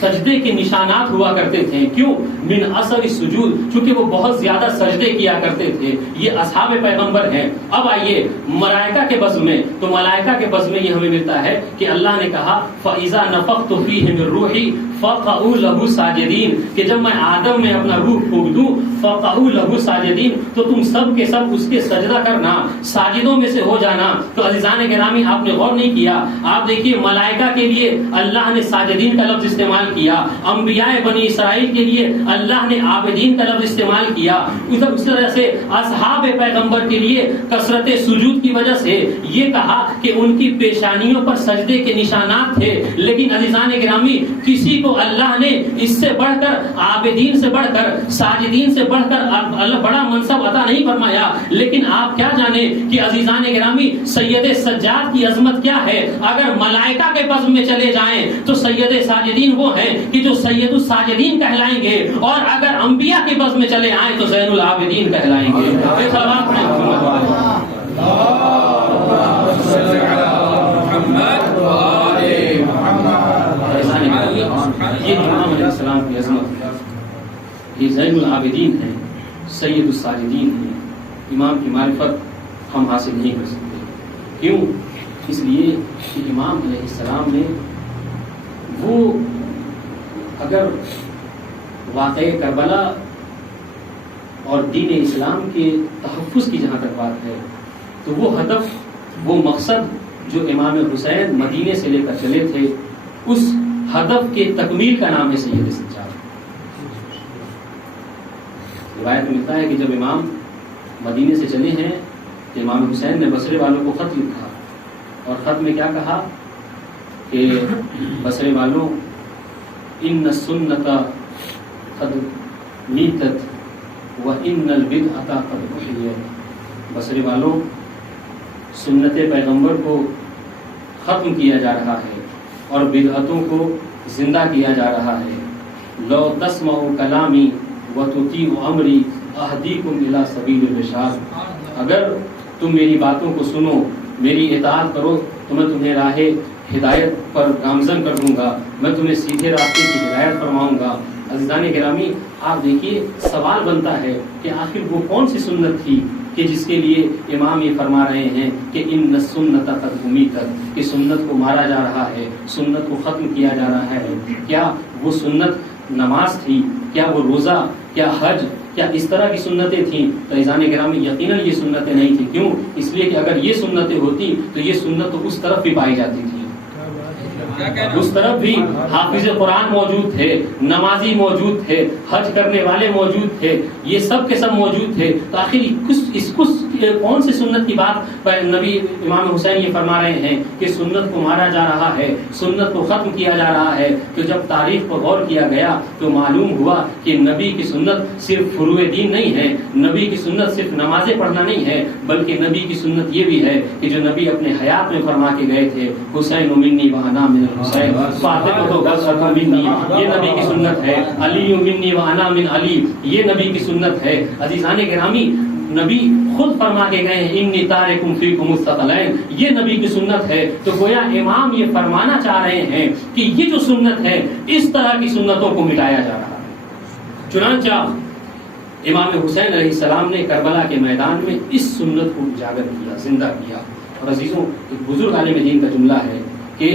سجدے کے نشانات ہوا کرتے تھے۔ کیوں؟ من اثر السجود، چونکہ وہ بہت زیادہ سجدے کیا کرتے تھے۔ یہ اصحاب پیغمبر ہیں۔ اب آئیے ملائکہ کے بزم میں، تو ملائکہ کے بزم میں یہ ہمیں ملتا ہے کہ اللہ نے کہا فَإِذَا نَفَخْتُ فِيهِ مِن رُّوحِي فَقَعُوا لَهُ سَاجِدِينَ، کہ جب میں آدم میں اپنا روح پھونک دوں فَقَعُوا لَهُ سَاجِدِينَ، تو تم سب کے سب اس کے سجدہ کرنا، ساجدوں میں سے ہو جانا۔ تو عزیزان گرامی آپ نے غور نہیں کیا، آپ دیکھیے ملائکہ کے لیے اللہ نے ساجدین کا لفظ استعمال کیا، انبیاء بنی اسرائیل کے لیے اللہ نے عابدین کا لفظ استعمال کیا۔ اس طرح سے اصحاب پیغمبر کے لیے کثرت سجود کی وجہ سے یہ کہا کہ ان کی پیشانیوں پر سجدے کے نشانات تھے۔ لیکن عزیزان گرامی کسی کو اللہ نے اس سے بڑھ کر، عابدین سے بڑھ کر، ساجدین سے بڑھ کر اللہ بڑا منصب عطا نہیں فرمایا۔ لیکن آپ کیا جانیں کہ عزیزان گرامی سید سجاد کی عظمت کیا ہے؟ اگر ملائکہ کے بزم میں چلے جائیں تو سید ساجدین وہ ہیں کہ جو سید الساجدین کہلائیں گے، اور اگر انبیاء کے بزم میں چلے آئیں تو زین العابدین کہلائیں گے۔ یہ سلام پڑھیں محمد والے یہ امام علیہ السلام کی عظمت، یہ زین العابدین ہیں، سید الساجدین ہیں۔ امام کی معرفت ہم حاصل نہیں کر سکتے۔ کیوں؟ اس لیے کہ امام علیہ السلام نے وہ اگر واقعہ کربلا اور دین اسلام کے تحفظ کی جہاں تک بات ہے تو وہ ہدف، وہ مقصد جو امام حسین مدینے سے لے کر چلے تھے، اس ہدف کے تکمیل کا نام ہے سید سجاد۔ روایت میں ملتا ہے کہ جب امام مدینے سے چلے ہیں تو امام حسین نے بصرے والوں کو خط لکھا، اور خط میں کیا کہا کہ بصرے والوں، ان السنت قد میتت و ان البدعۃ قد احیت۔ بصرے والوں، سنت پیغمبر کو ختم کیا جا رہا ہے اور بدعتوں کو زندہ کیا جا رہا ہے۔ لو تسمع کلامی وتطیع امری اہدیکم الی سبیل الرشاد۔ اگر تم میری باتوں کو سنو، میری اطاعت کرو تو میں تمہیں راہ ہدایت پر گامزن کر دوں گا، میں تمہیں سیدھے راستے کی ہدایت فرماؤں گا۔ عزیزان گرامی، آپ دیکھیے سوال بنتا ہے کہ آخر وہ کون سی سنت تھی کہ جس کے لیے امام یہ فرما رہے ہیں کہ ان السنت قد امیتت، کہ سنت کو مارا جا رہا ہے، سنت کو ختم کیا جا رہا ہے۔ کیا وہ سنت نماز تھی؟ کیا وہ روزہ؟ کیا حج؟ کیا اس طرح کی سنتیں تھیں؟ تو عزیزان گرامی یقیناً یہ سنتیں نہیں تھیں۔ کیوں؟ اس لیے کہ اگر یہ سنتیں ہوتی تو یہ سنت تو اس طرف بھی پائی جاتی تھی، اس طرف بھی حافظ قرآن موجود تھے، نمازی موجود تھے، حج کرنے والے موجود تھے، یہ سب کے سب موجود تھے۔ تو آخر کون سی سنت کی بات پر نبی امام حسین یہ فرما رہے ہیں کہ سنت کو مارا جا رہا ہے، سنت کو ختم کیا جا رہا ہے؟ تو جب تاریخ پر غور کیا گیا تو معلوم ہوا کہ نبی کی سنت صرف فروع دین نہیں ہے، نبی کی سنت صرف نمازیں پڑھنا نہیں ہے، بلکہ نبی کی سنت یہ بھی ہے کہ جو نبی اپنے حیات میں فرما کے گئے تھے، حسین منی وانا من الحسین، فاطمہ تو غزوۃ منی، یہ نبی کی سنت ہے، علی منی وانا من علی، یہ نبی کی سنت ہے۔ عزیزان گرامی، نبی خود فرما کے گئے ہیں انی تارکم فیکم الثقلین، یہ نبی کی سنت ہے۔ تو گویا امام یہ فرمانا چاہ رہے ہیں کہ یہ جو سنت ہے اس طرح کی سنتوں کو مٹایا جا رہا ہے۔ چنانچہ امام حسین علیہ السلام نے کربلا کے میدان میں اس سنت کو اجاگر کیا، زندہ کیا۔ اور عزیزوں، ایک بزرگ عالم دین کا جملہ ہے کہ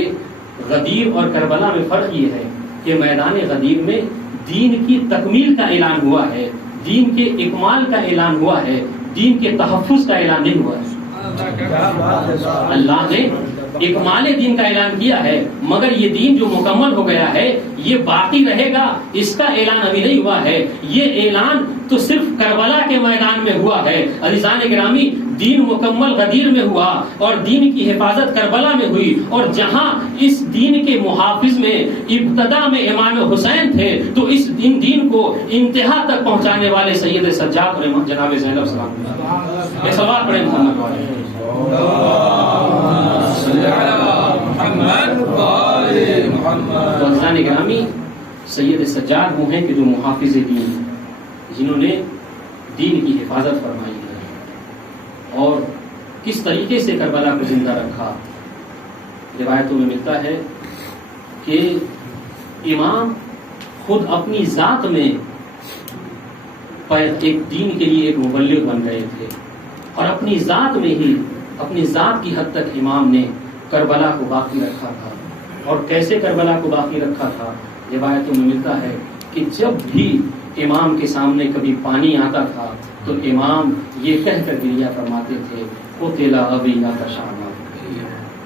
غدیر اور کربلا میں فرق یہ ہے کہ میدان غدیر میں دین کی تکمیل کا اعلان ہوا ہے، دین کے اکمال کا اعلان ہوا ہے، دین کے تحفظ کا اعلان نہیں ہوا ہے۔ اللہ نے اکمال دین کا اعلان کیا ہے، مگر یہ دین جو مکمل ہو گیا ہے یہ باقی رہے گا، اس کا اعلان ابھی نہیں ہوا ہے۔ یہ اعلان تو صرف کربلا کے میدان میں ہوا ہے۔ عزیزان گرامی، دین مکمل غدیر میں ہوا اور دین کی حفاظت کربلا میں ہوئی، اور جہاں اس دین کے محافظ میں ابتدا میں امام حسین تھے تو اس دین کو انتہا تک پہنچانے والے سید سجاد اور جناب زینب سلام۔ یہ سوال پڑھیں محمد والے۔ تو عزیزان گرامی، سید سجاد وہ ہیں کہ جو محافظ دین ہیں، جنہوں نے دین کی حفاظت فرمائی ہے اور کس طریقے سے کربلا کو زندہ رکھا۔ روایتوں میں ملتا ہے کہ امام خود اپنی ذات میں ایک دین کے لیے ایک مبلغ بن گئے تھے، اور اپنی ذات میں ہی، اپنی ذات کی حد تک امام نے کربلا کو باقی رکھا تھا۔ اور کیسے کربلا کو باقی رکھا تھا؟ روایتوں میں ملتا ہے کہ جب بھی امام کے سامنے کبھی پانی آتا تھا تو امام یہ کہہ کر گریہ فرماتے تھے، قتل ابی عطشانا،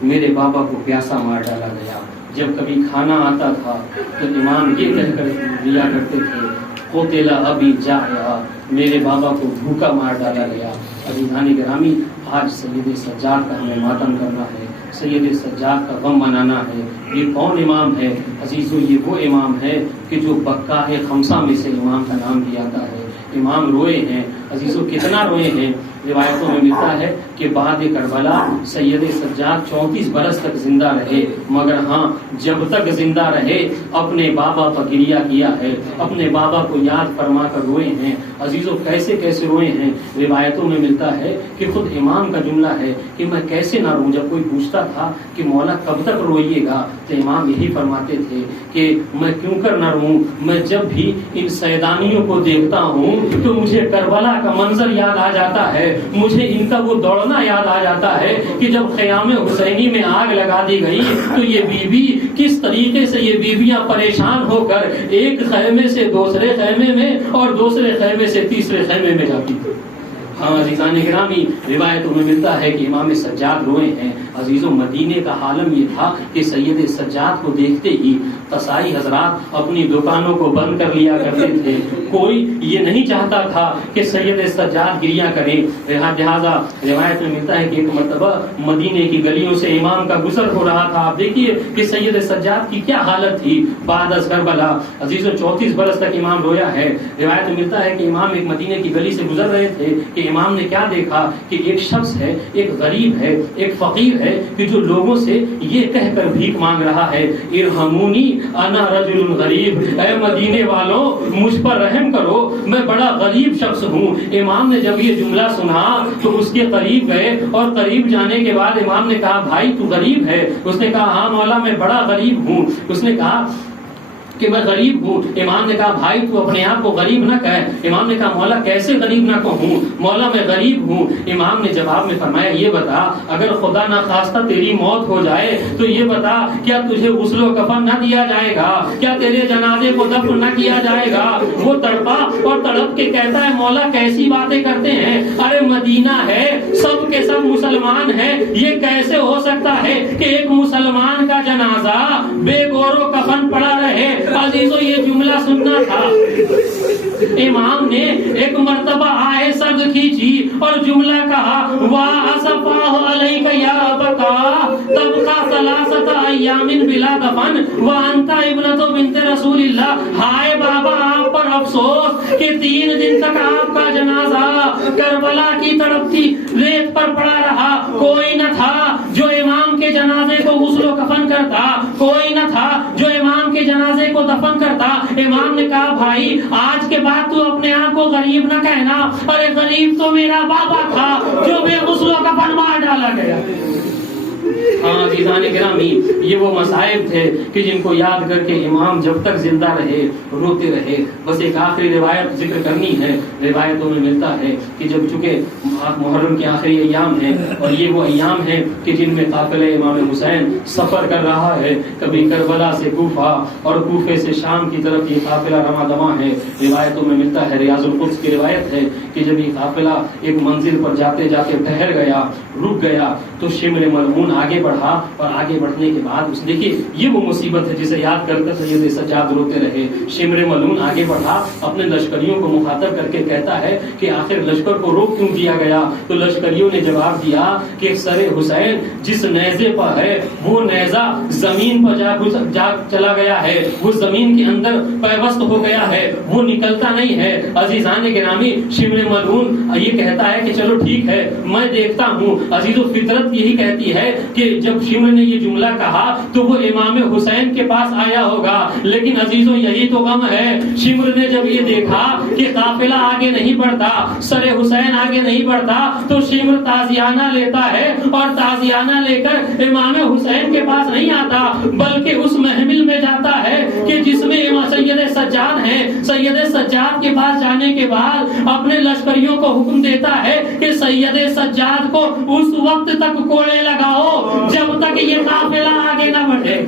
میرے بابا کو پیاسا مار ڈالا گیا۔ جب کبھی کھانا آتا تھا تو امام یہ کہہ کر گریہ کرتے تھے، قتل ابی جائع، میرے بابا کو بھوکا مار ڈالا گیا۔ عزیزان گرامی، آج سید سجاد کا ہمیں ماتم کرنا ہے، سید سجاد کا غم منانا ہے۔ یہ کون امام ہے؟ عزیزو، یہ وہ امام ہے کہ جو بقاء خمسہ میں سے امام کا نام بھی آتا ہے۔ امام روئے ہیں عزیزو، کتنا روئے ہیں؟ روایتوں میں ملتا ہے کہ بعد کربلا سید سجاد 34 برس تک زندہ رہے، مگر ہاں جب تک زندہ رہے اپنے بابا پر گریہ کیا ہے، اپنے بابا کو یاد فرما کر روئے ہیں۔ عزیزو، کیسے کیسے روئے ہیں؟ روایتوں میں ملتا ہے کہ خود امام کا جملہ ہے کہ میں کیسے نہ روؤں۔ جب کوئی پوچھتا تھا کہ مولا کب تک روئیے گا تو امام یہی فرماتے تھے کہ میں کیوں کر نہ روؤں، میں جب بھی ان سیدانیوں کو دیکھتا ہوں تو مجھے کربلا کا منظر یاد آ جاتا ہے، مجھے ان کا وہ دوڑ ماوراء یاد آ جاتا ہے کہ جب خیام حسینی میں آگ لگا دی گئی تو یہ بیوی کس طریقے سے یہ بیویاں پریشان ہو کر ایک خیمے سے دوسرے خیمے میں اور دوسرے خیمے سے تیسرے خیمے میں جاتی تھی. ہاں عزیزان گرامی، روایتوں میں ملتا ہے کہ امام سجاد روئے ہیں. عزیزوں، مدینے کا عالم یہ تھا کہ سید سجاد کو دیکھتے ہی قصائی حضرات اپنی دکانوں کو بند کر لیا کرتے تھے. کوئی یہ نہیں چاہتا تھا کہ سید سجاد گریا کریں. لہذا روایت میں ملتا ہے کہ ایک مرتبہ مدینے کی گلیوں سے امام کا گزر ہو رہا تھا. آپ دیکھیے کہ سید سجاد کی کیا حالت تھی بعد از کربلا. عزیزوں، 34 برس تک امام رویا ہے. روایت میں ملتا ہے کہ امام ایک مدینے کی گلی سے گزر رہے تھے کہ امام نے کیا دیکھا کہ ایک شخص ہے، ایک غریب ہے، ایک فقیر ہے کہ جو لوگوں سے یہ کہہ کر بھیک مانگ رہا ہے، ارحمونی انا رجل غریب، اے مدینے والوں مجھ پر رحم کرو، میں بڑا غریب شخص ہوں. امام نے جب یہ جملہ سنا تو اس کے قریب گئے اور قریب جانے کے بعد امام نے کہا بھائی تو غریب ہے؟ اس نے کہا ہاں مولا میں بڑا غریب ہوں. اس نے کہا کہ میں غریب ہوں. امام نے کہا بھائی تو اپنے آپ کو غریب نہ کہے. امام نے کہا مولا کیسے غریب نہ کہوں، مولا میں غریب ہوں. امام نے جواب میں فرمایا یہ بتا اگر خدا نہ خواستہ تیری موت ہو جائے تو یہ بتا کیا تجھے غسل و کفن نہ دیا جائے گا، کیا تیرے جنازے کو دفن نہ کیا جائے گا؟ وہ تڑپا اور تڑپ کے کہتا ہے مولا کیسی باتیں کرتے ہیں، ارے مدینہ ہے سب کے سب مسلمان ہیں، یہ کیسے ہو سکتا ہے کہ ایک مسلمان کا جنازہ بے گور و کفن پڑا رہے؟ عزیزو یہ جملہ سننا تھا. امام نے ایک مرتبہ آئے سرد کھینچی اور جملہ کہا وَأَسَفَاهُ عَلَيْكَ يَا أَبَتَا تَبْقَى ثَلَاثَةَ أَيَّامٍ بِلَا دَفَنٍ وَأَنْتَ ابْنَةُ بِنْتِ رسول اللہ. ہائے بابا آپ پر افسوس کہ 3 دن تک آپ کا جنازہ کربلا کی تڑپتی ریت پر پڑا رہا. کوئی نہ تھا جو امام کے جنازے کو غسل و کفن کرتا، کوئی نہ تھا جو امام کے جنازے کو دفن کرتا. امام نے کہا بھائی آج کے بعد تو اپنے آپ کو غریب نہ کہنا، ارے غریب تو میرا بابا تھا جو بے غسل و کفن مار ڈالا گیا. ہاں عزیزان گرامی، یہ وہ مصائب تھے کہ جن کو یاد کر کے امام جب تک زندہ رہے روتے رہے. بس ایک آخری روایت ذکر کرنی ہے. روایتوں میں ملتا ہے کہ جب چونکہ محرم کے آخری ایام ہیں اور یہ وہ ایام ہیں کہ جن میں قافلہ امام حسین سفر کر رہا ہے، کبھی کربلا سے کوفہ اور کوفے سے شام کی طرف یہ قافلہ رواں دواں ہے. روایتوں میں ملتا ہے، ریاض القدس کی روایت ہے کہ جب یہ قافلہ ایک منزل پر جاتے جاتے ٹھہر گیا، رک گیا، تو شمر ملعون آگے بڑھا اور آگے بڑھنے کے بعد اس دیکھیے یہ وہ مصیبت ہے جسے یاد کر کر سید سجاد روتے رہے. شمر ملعون آگے بڑھا، اپنے لشکریوں کو مخاطب کر کے کہتا ہے کہ آخر لشکر کو روک کیوں دیا گیا؟ تو لشکریوں نے جواب دیا کہ سر حسین جس نیزے پر ہے وہ نیزہ زمین پر جا چلا گیا ہے، وہ زمین کے اندر پیوست ہو گیا ہے، وہ نکلتا نہیں ہے. عزیزان گرامی، شمر ملعون یہ کہتا ہے کہ چلو ٹھیک ہے میں دیکھتا ہوں. عزیز و فطرت یہی کہتی ہے کہ جب شمر نے یہ جملہ کہا تو وہ امام حسین کے پاس آیا ہوگا، لیکن عزیزوں یہی تو غم ہے. شمر نے جب یہ دیکھا کہ قافلہ آگے نہیں بڑھتا، سر حسین آگے نہیں بڑھتا، تو شمر تازیانہ لیتا ہے اور تازیانہ لے کر امام حسین کے پاس نہیں آتا بلکہ اس محمل میں جاتا ہے کہ جس میں سید سجاد ہیں. سید سجاد کے پاس جانے کے بعد اپنے لشکریوں کو حکم دیتا ہے کہ سید سجاد کو اس وقت تک کوڑے لگاؤ جب تک یہ قافلہ آگے نہ بڑھے.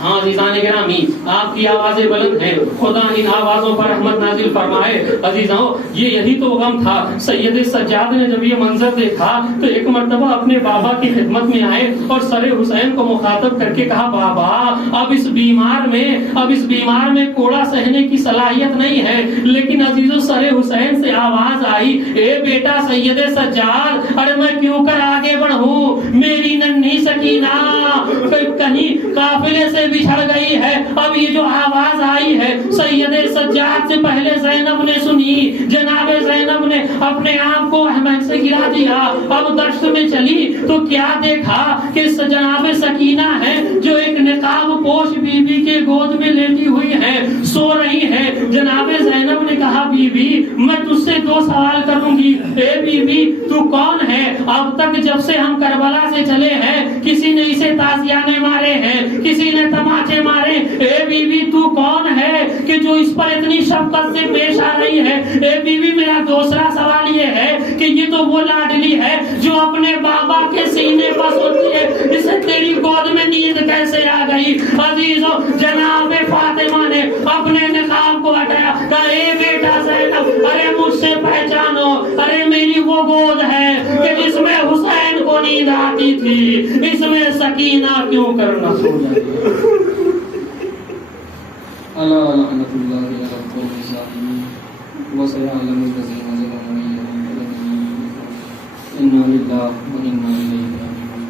ہاں عزیزان گرامی، آپ کی آوازیں بلند ہیں، خدا ان آوازوں پر رحمت نازل فرمائے. عزیزوں یہ یہی تو غم تھا. سید سجاد نے جب یہ منظر دیکھا تو ایک مرتبہ اپنے بابا کی خدمت میں آئے اور سر حسین کو مخاطب کر کے کہا بابا اب اس بیمار میں کوڑا سہنے کی صلاحیت نہیں ہے. لیکن عزیزوں سر حسین سے آواز آئی اے بیٹا سید سجاد، ارے میں کیوں کر آگے بڑھوں؟ میری ننھی سکینہ کہیں قافلے سے بچھڑ گئی ہے. اب یہ جو آواز آئی ہے سید سجاد سے پہلے زینب نے سنی. جناب زینب نے اپنے آپ کو احمد سے گرا دیا. اب دشت میں چلی تو کیا دیکھا کہ جناب سکینہ ہے جو ایک نقاب پوش بی بی کے گود میں لیٹی ہوئی ہے، سو رہی ہے. جناب زینب نے کہا بی بی میں تجھ سے 2 سوال کروں گی. اے بی بی تو کون ہے اب تک جب سے ہم کربلا سے چلے ہیں کسی نے اسے تازیانے مارے ہیں، کسی نے تماچے مارے۔ اے بی بی تو کون ہے کہ جو اس پر اتنی شفقت سے پیش آ رہی ہے؟ اے بی بی میرا دوسرا سوال یہ ہے کہ یہ تو وہ لاڈلی ہے جو اپنے بابا کے سینے پر سوتی ہے، اسے تیری گود میں نیند کیسے آ گئی؟ عزیزو جناب فاطمہ نے اپنے نقاب کو ہٹایا، کہا اے بیٹا زینب ارے مجھ سے پہچانو، ارے میری وہ گود ہے کہ جس میں حسین کو نیند آتی تھی، اس میں سکینہ کیوں کرنا سو جائے؟ الا لعنت اللہ علی القوم الظالمین وسيعلم الذين ظلموا من انا للہ وانا الیہ راجعون۔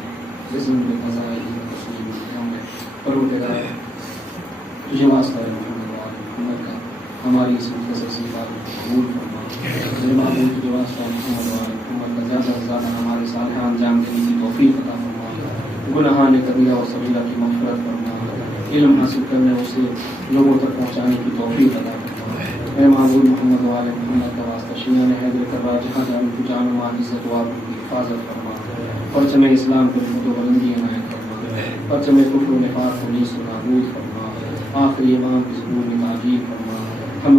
جسم بقضاء تسلیم محمد پروردگار تجھے واسطہ ہے محمد کا ہماری اس مختصر سی بات قبول فرما۔ میرے معبود تجھے واسطہ محمد کا زیادہ سے زیادہ ہمارے صالحہ انجام دینے کی توفیق عطا فرما، گناہان کبیرہ اور صغیرہ کی مغفرت فرما، علم حاصل کرنے اسے لوگوں تک پہنچانے کی توفیق عطا فرما۔ اے معبود محمد والے محمد کا واسطہ شیعہ حیدر کربلا جہاں جان کی جان و مال عزت و آبرو کی حفاظت فرما، پرچم اسلام کو رحمت و بلندی عنایت فرما، پرچم کفر و نفاق کو نیست و نابود فرما، آخری امام کی ظہور میں تعجیل فرما، ہم